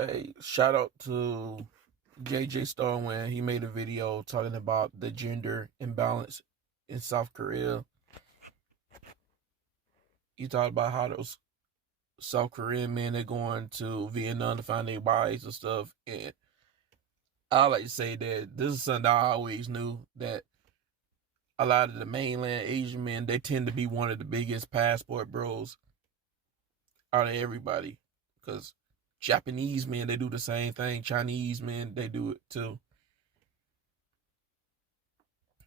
Hey, shout out to JJ Starwind. He made a video talking about the gender imbalance in South Korea. He talked about how those South Korean men are going to Vietnam to find their wives and stuff. And I like to say that this is something I always knew, that a lot of the mainland Asian men, they tend to be one of the biggest passport bros out of everybody. Because Japanese men, they do the same thing. Chinese men, they do it too.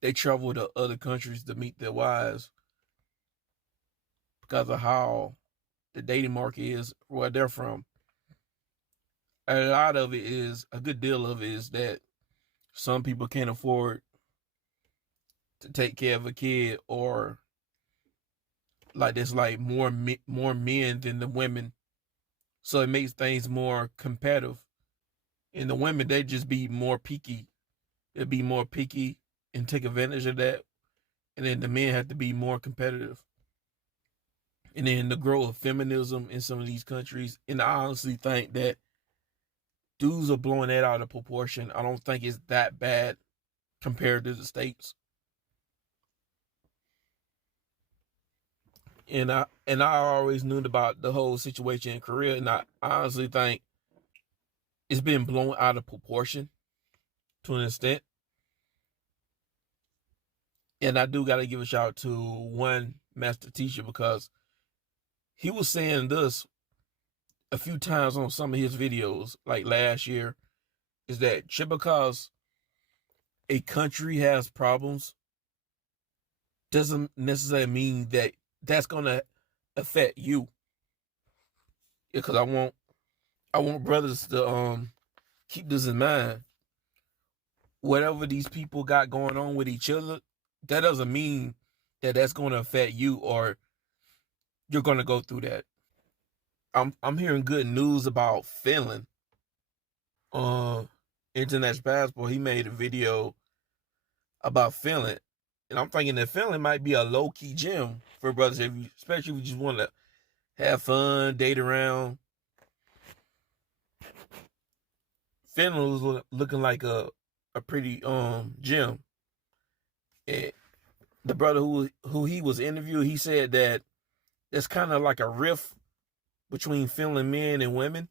They travel to other countries to meet their wives because of how the dating market is where they're from. A lot of it is, a good deal of it is that some people can't afford to take care of a kid, or like there's like more men than the women, so it makes things more competitive. And the women, they just be more picky. They'd be more picky and take advantage of that. And then the men have to be more competitive. And then the growth of feminism in some of these countries. And I honestly think that dudes are blowing that out of proportion. I don't think it's that bad compared to the States. And I always knew about the whole situation in Korea, and I honestly think it's been blown out of proportion to an extent. And I do got to give a shout out to one master teacher, because he was saying this a few times on some of his videos, like last year, is that just because a country has problems doesn't necessarily mean that that's gonna affect you. Because I want brothers to keep this in mind. Whatever these people got going on with each other, that doesn't mean that that's going to affect you, or you're going to go through that. I'm hearing good news about Finland. Uh, International Passport, he made a video about Finland, and I'm thinking that Finland might be a low key gem for brothers, if you, especially if you just want to have fun, date around. Finland was looking like a pretty gem. And the brother who he was interviewing, he said that there's kind of like a rift between Finland men and women.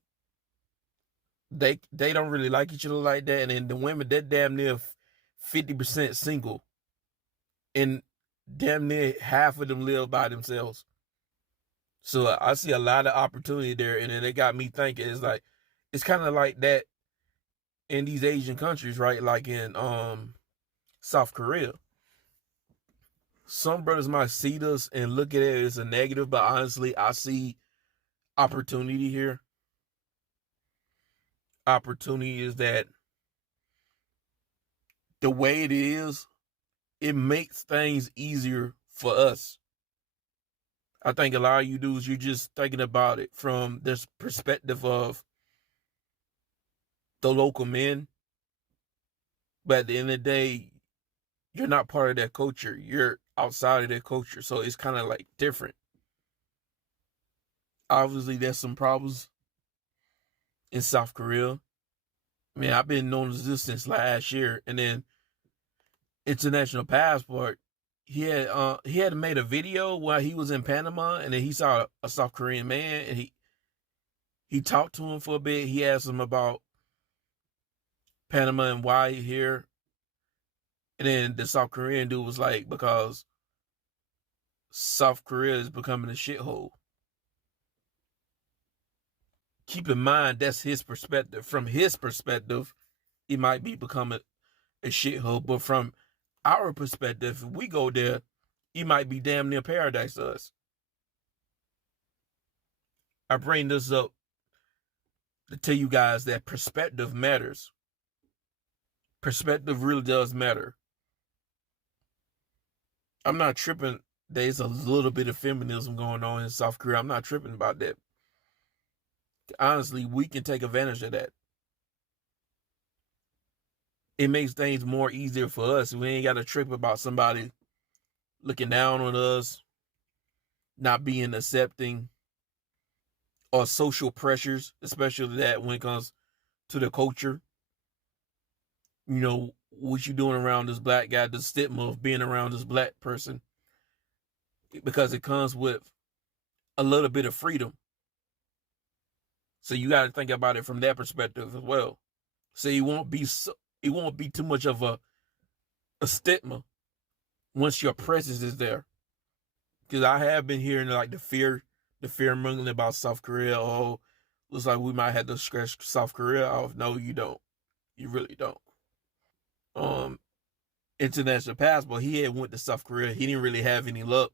They don't really like each other like that, and then the women, they're damn near 50% single, and damn near half of them live by themselves. So I see a lot of opportunity there, and then it got me thinking. It's like it's kind of like that in these Asian countries, right? Like in South Korea. Some brothers might see this and look at it as a negative, but honestly, I see opportunity here. Opportunity is that the way it is, it makes things easier for us. I think a lot of you dudes, you're just thinking about it from this perspective of the local men, but at the end of the day, you're not part of that culture. You're outside of that culture, so it's kind of like different. Obviously, there's some problems in South Korea. I mean, I've been known this since last year, and then International Passport, he had made a video while he was in Panama, and then he saw a South Korean man, and he talked to him for a bit. He asked him about Panama and why he here, and then the South Korean dude was like, because South Korea is becoming a shithole. Keep in mind, that's his perspective. From his perspective, it might be becoming a shithole, but from our perspective, if we go there, it might be damn near paradise to us. I bring this up to tell you guys that perspective matters. Perspective really does matter. I'm not tripping. There's a little bit of feminism going on in South Korea. I'm not tripping about that. Honestly, we can take advantage of that. It makes things more easier for us. We ain't got to trip about somebody looking down on us, not being accepting, or social pressures, especially that when it comes to the culture. You know, what you doing around this black guy, the stigma of being around this black person, because it comes with a little bit of freedom. So you got to think about it from that perspective as well. So it won't be too much of a stigma once your presence is there. Because I have been hearing like the fear mongering about South Korea. Oh, looks like we might have to scratch South Korea off. No, you don't. You really don't. Um, International passport. He had went to South Korea. He didn't really have any luck.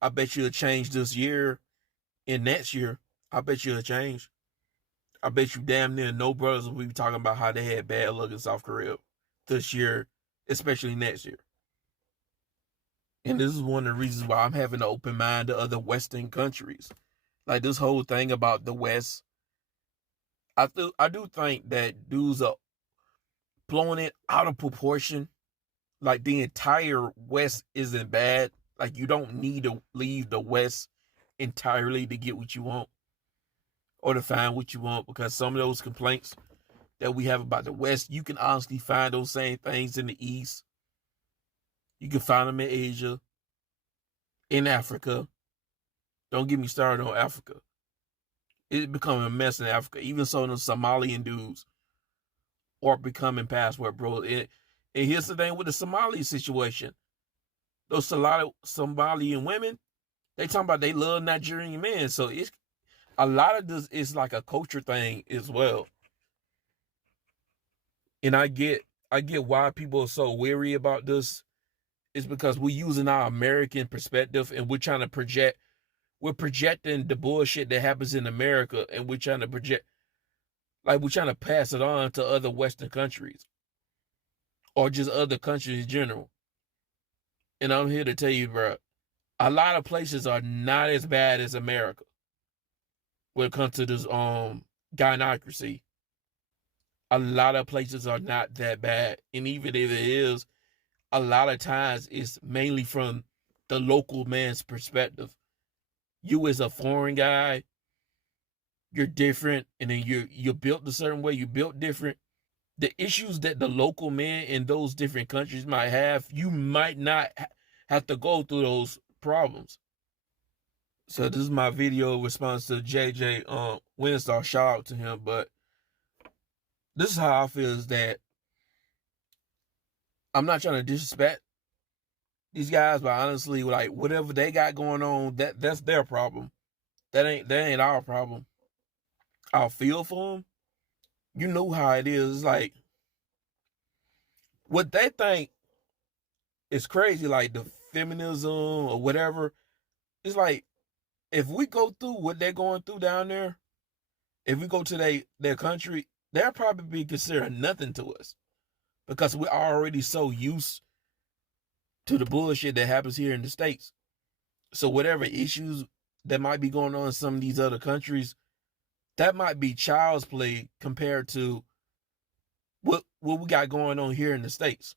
I bet you it'll change this year and next year. I bet you it'll change. I bet you damn near no brothers will be talking about how they had bad luck in South Korea this year, especially next year. And this is one of the reasons why I'm having an open mind to other Western countries. Like this whole thing about the West, I do think that dudes are blowing it out of proportion. Like the entire West isn't bad. Like you don't need to leave the West entirely to get what you want or to find what you want, because some of those complaints that we have about the West, you can honestly find those same things in the East. You can find them in Asia, in Africa. Don't get me started on Africa. It's becoming a mess in Africa. Even some of the Somalian dudes are becoming passport bros. And here's the thing with the Somali situation. Those Somalian women, they talking about they love Nigerian men. So it's a lot of this is like a culture thing as well. And I get why people are so weary about this. It's because we're using our American perspective and we're projecting the bullshit that happens in America, and we're trying to pass it on to other Western countries or just other countries in general. And I'm here to tell you, bro, a lot of places are not as bad as America when it comes to this gynocracy. A lot of places are not that bad. And even if it is, a lot of times it's mainly from the local man's perspective. You as a foreign guy, you're different, and then you're built a certain way, you're built different. The issues that the local man in those different countries might have, you might not have to go through those problems. So this is my video response to JJ Winstar. Shout out to him. But this is how I feel, is that I'm not trying to disrespect these guys, but honestly, like whatever they got going on, that's their problem. That ain't our problem. I'll feel for them. You know how it is. It's like what they think is crazy, like the feminism or whatever. It's like if we go through what they're going through down there, if we go to their country, they'll probably be considered nothing to us, because we're already so used to the bullshit that happens here in the States. So whatever issues that might be going on in some of these other countries, that might be child's play compared to what we got going on here in the States.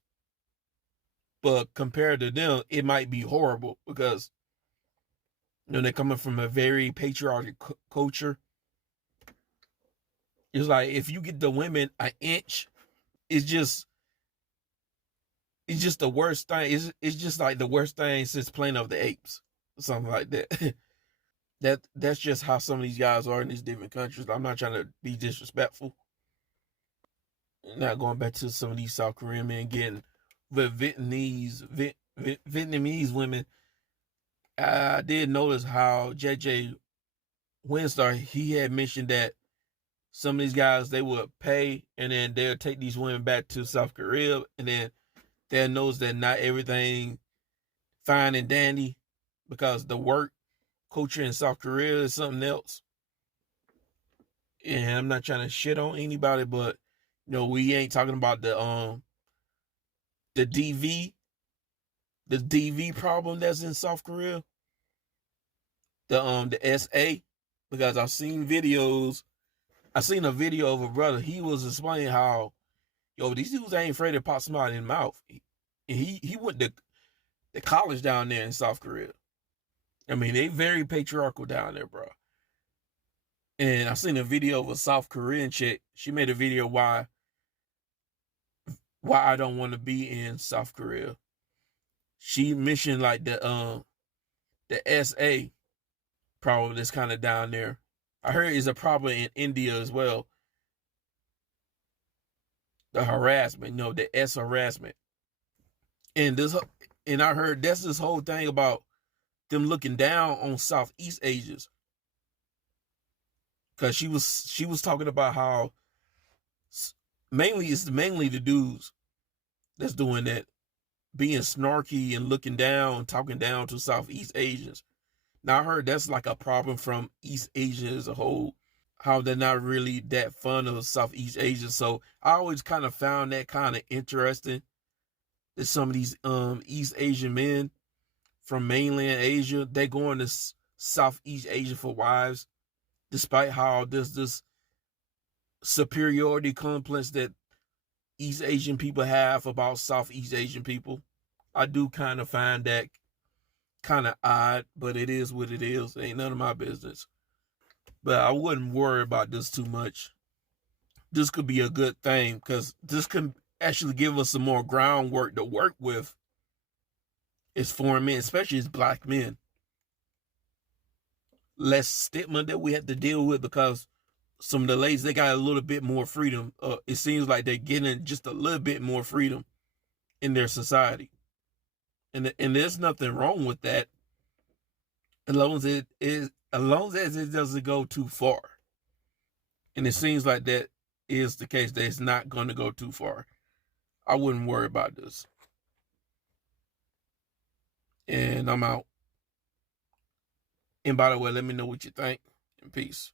But compared to them, it might be horrible, because they're coming from a very patriarchal culture. It's like if you get the women an inch, it's just the worst thing. It's just like the worst thing since Planet of the Apes, something like that. That's just how some of these guys are in these different countries. I'm not trying to be disrespectful. Not going back to some of these South Korean men getting with Vietnamese women. I did notice how JJ Winstar, he had mentioned that some of these guys, they would pay and then they'll take these women back to South Korea, and then they'll notice that not everything fine and dandy, because the work culture in South Korea is something else. And I'm not trying to shit on anybody, but we ain't talking about the DV problem that's in South Korea, the SA, because I've seen videos. I seen a video of a brother. He was explaining how, these dudes ain't afraid to pop somebody in the mouth. And he went to the college down there in South Korea. I mean, they very patriarchal down there, bro. And I seen a video of a South Korean chick. She made a video why I don't want to be in South Korea. She mentioned like the SA problem that's kind of down there. I heard is a problem in India as well. The harassment, the S harassment. And I heard that's this whole thing about them looking down on Southeast Asians. Cause she was talking about how it's mainly the dudes that's doing that, being snarky and looking down, talking down to Southeast Asians. Now I heard that's like a problem from East Asia as a whole, how they're not really that fond of Southeast Asia. So I always kind of found that kind of interesting, that some of these East Asian men from mainland Asia, they going to Southeast Asia for wives, despite how there's this superiority complex that East Asian people have about Southeast Asian people. I do kind of find that kind of odd, but it is what it is. It ain't none of my business. But I wouldn't worry about this too much. This could be a good thing because this could actually give us some more groundwork to work with as foreign men, especially as black men. Less stigma that we have to deal with because some of the ladies, they got a little bit more freedom. It seems like they're getting just a little bit more freedom in their society. And there's nothing wrong with that as long as it doesn't go too far. And it seems like that is the case, that it's not going to go too far. I wouldn't worry about this. And I'm out. And by the way, let me know what you think. And peace.